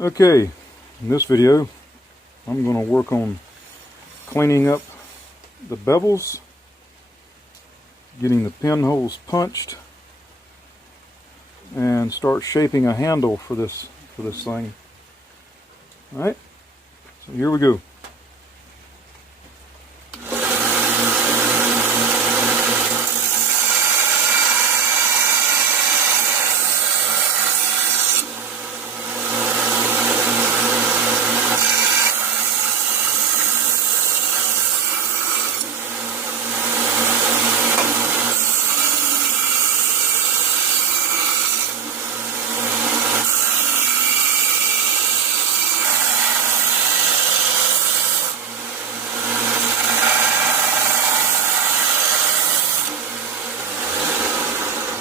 Okay, in this video I'm going to work on cleaning up the bevels, getting the pinholes punched, and start shaping a handle for this thing. Alright, so here we go.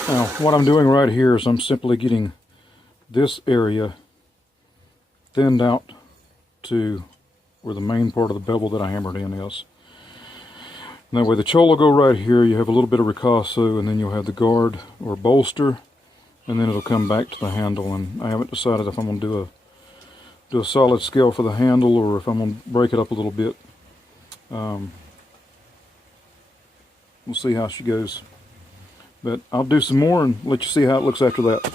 Now, what I'm doing right here is I'm simply getting this area thinned out to where the main part of the bevel that I hammered in is. And that way the choke will go right here, you have a little bit of ricasso, and then you'll have the guard or bolster, and then it'll come back to the handle. And I haven't decided if I'm going to do a solid scale for the handle or if I'm going to break it up a little bit. We'll see how she goes. But I'll do some more and let you see how it looks after that.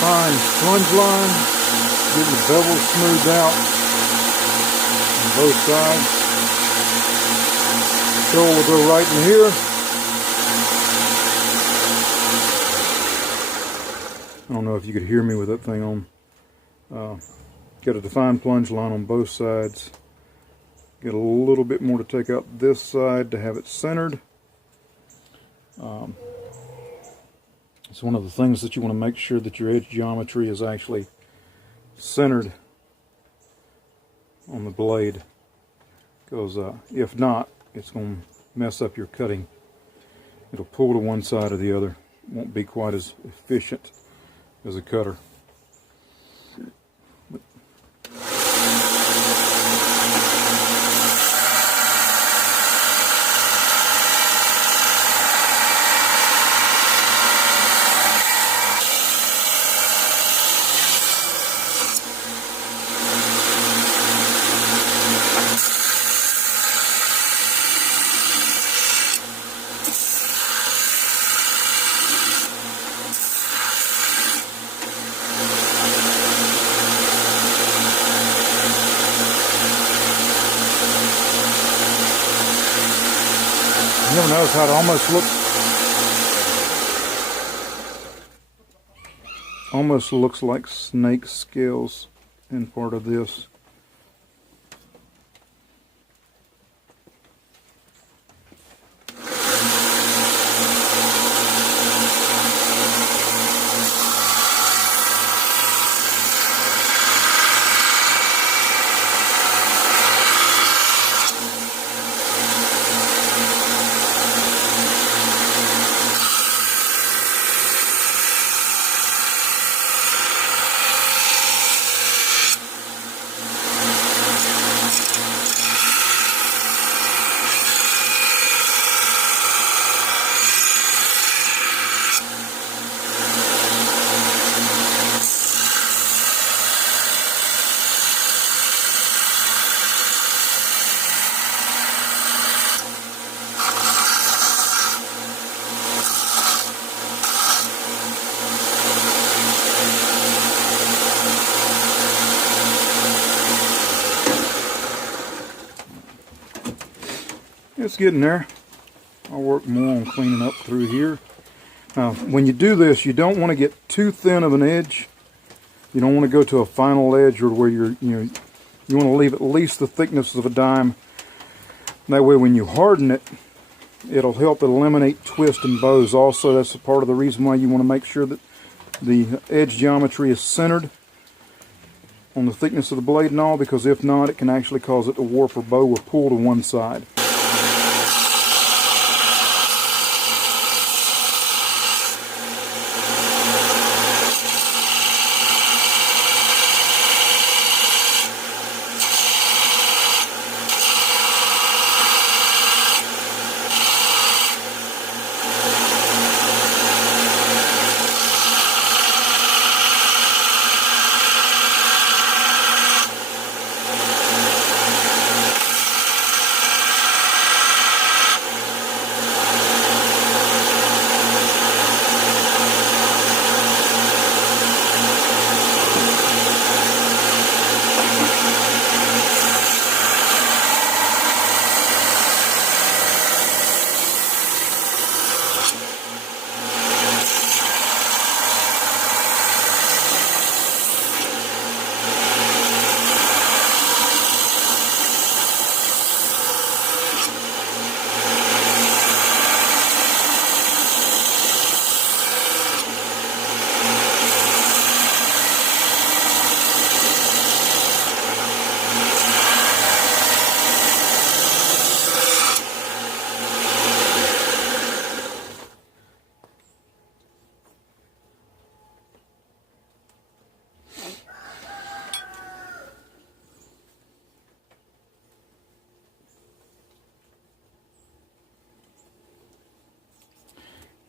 Fine plunge line, getting the bevels smoothed out on both sides. So we'll go right in here. I don't know if you could hear me with that thing on. Get a defined plunge line on both sides. Get a little bit more to take out this side to have it centered. It's one of the things that you want to make sure that your edge geometry is actually centered on the blade, because if not, it's going to mess up your cutting. It'll pull to one side or the other. It won't be quite as efficient as a cutter. You ever notice how it almost looks like snake scales in part of this? It's getting there. I'll work more on cleaning up through here. Now, when you do this, you don't want to get too thin of an edge. You don't want to go to a final edge or where you want to leave at least the thickness of a dime. That way, when you harden it, it'll help eliminate twist and bows. Also, that's a part of the reason why you want to make sure that the edge geometry is centered on the thickness of the blade and all, because if not, it can actually cause it to warp or bow or pull to one side.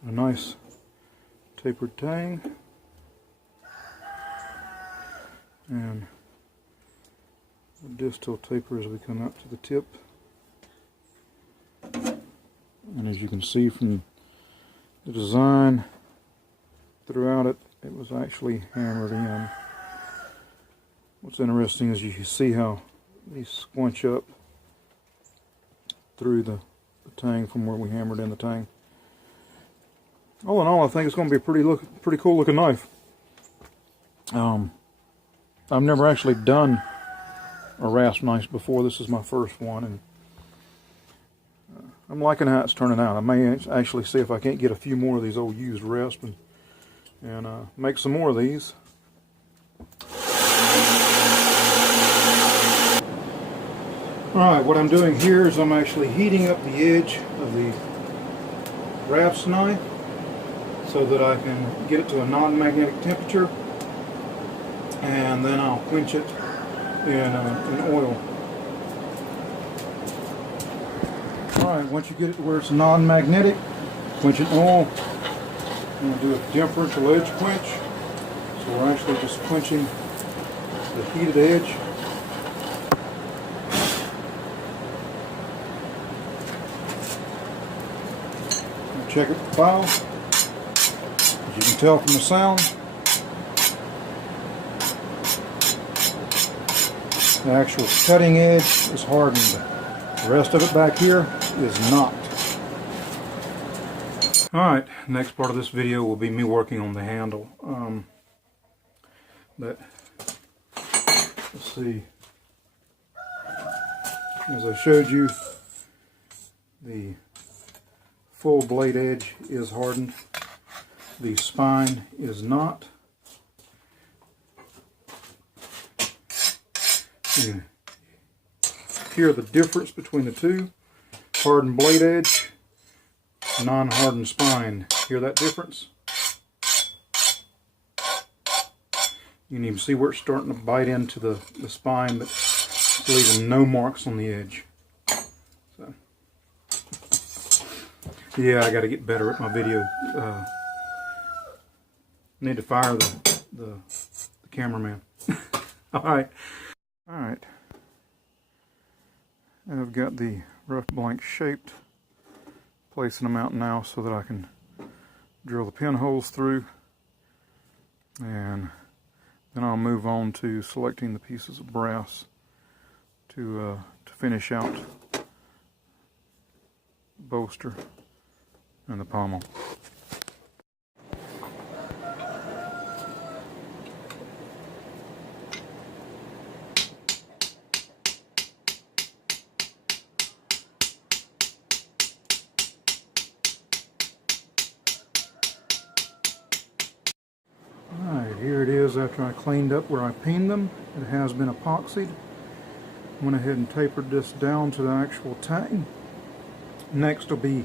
A nice tapered tang, and the distal taper as we come out to the tip. And as you can see from the design throughout it, it was actually hammered in. What's interesting is you can see how these squinch up through the tang from where we hammered in the tang. All in all, I think it's going to be a pretty cool looking knife. I've never actually done a rasp knife before. This is my first one, and I'm liking how it's turning out. I may actually see if I can't get a few more of these old used rasp and make some more of these. Alright, what I'm doing here is I'm actually heating up the edge of the rasp knife so that I can get it to a non-magnetic temperature, and then I'll quench it in oil. Alright, once you get it to where it's non-magnetic, quench it in oil. I'm going to do a differential edge quench. So we're actually just quenching the heated edge. Check it for fouls. As you can tell from the sound, the actual cutting edge is hardened. The rest of it back here is not. Alright, next part of this video will be me working on the handle. But let's see. As I showed you, the full blade edge is hardened. The spine is not. You hear the difference between the two. Hardened blade edge, non-hardened spine. Hear that difference? You can even see where it's starting to bite into the spine, but it's leaving no marks on the edge. So, yeah, I got to get better at my video. Need to fire the cameraman. Alright. I've got the rough blank shaped. Placing them out now so that I can drill the pinholes through. And then I'll move on to selecting the pieces of brass to finish out bolster and the pommel. Alright, here it is after I cleaned up where I peened them. It has been epoxied. Went ahead and tapered this down to the actual tang. Next will be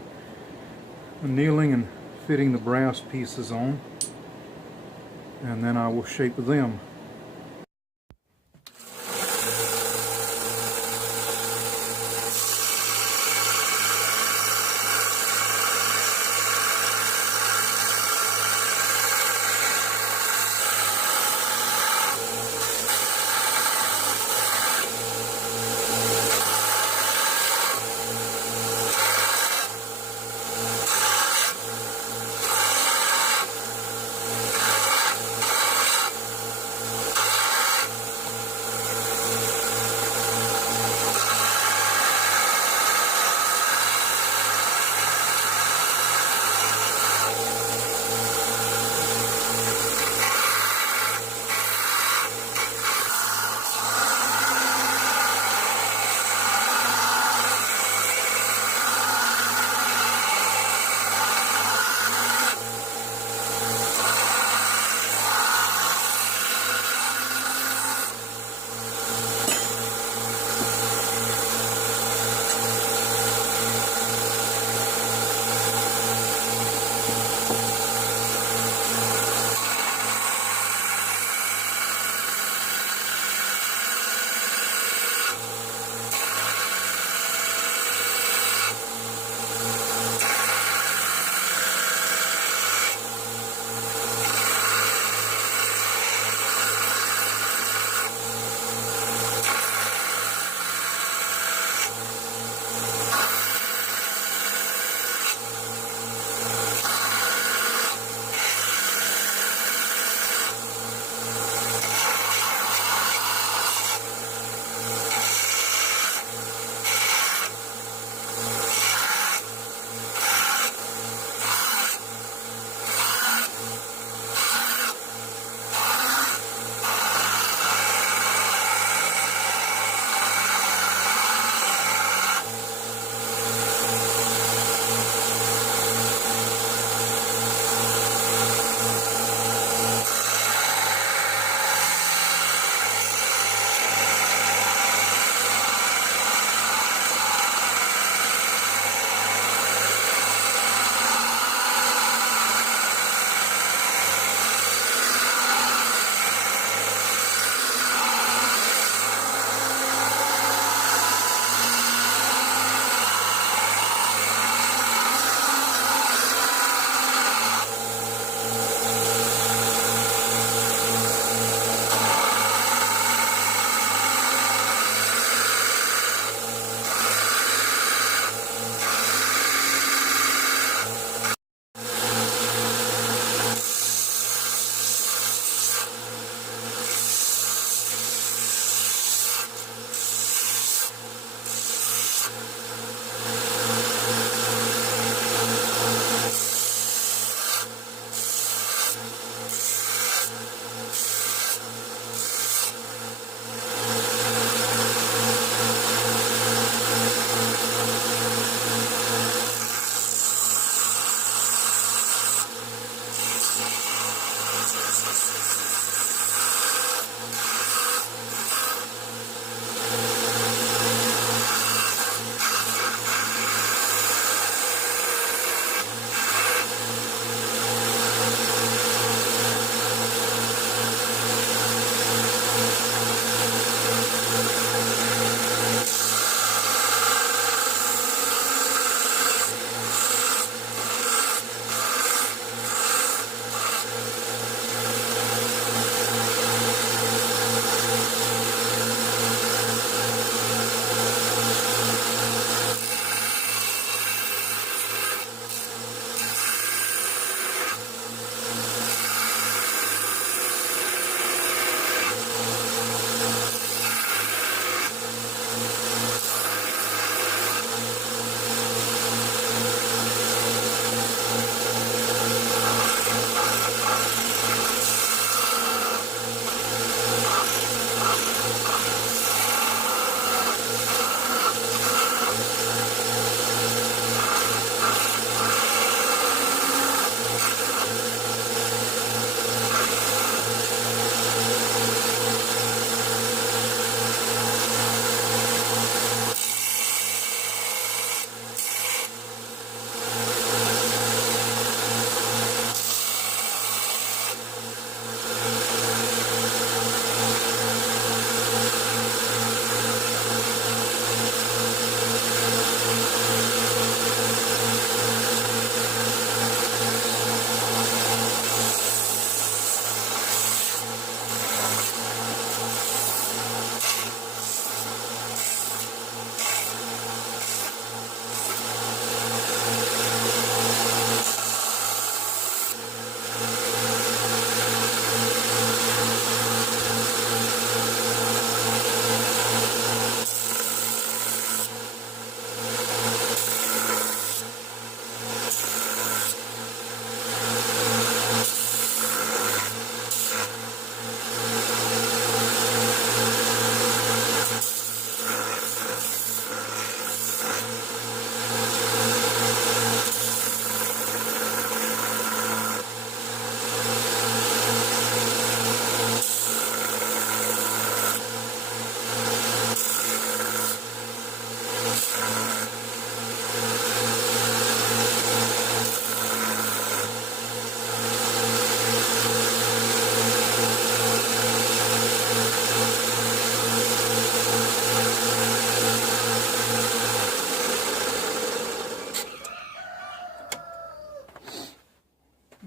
annealing and fitting the brass pieces on, and then I will shape them.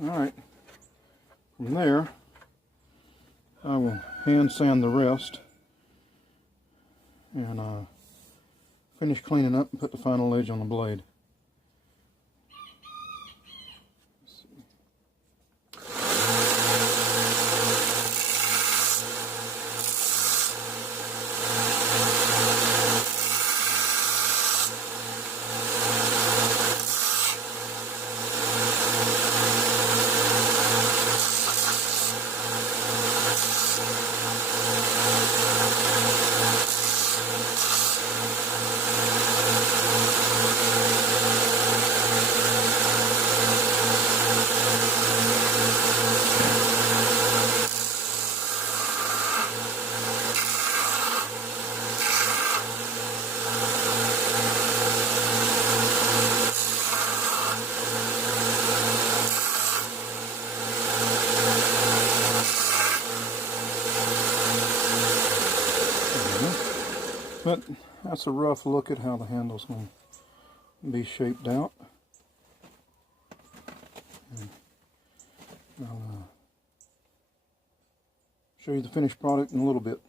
Alright, from there I will hand sand the rest and finish cleaning up and put the final edge on the blade. But that's a rough look at how the handle's going to be shaped out. And I'll show you the finished product in a little bit.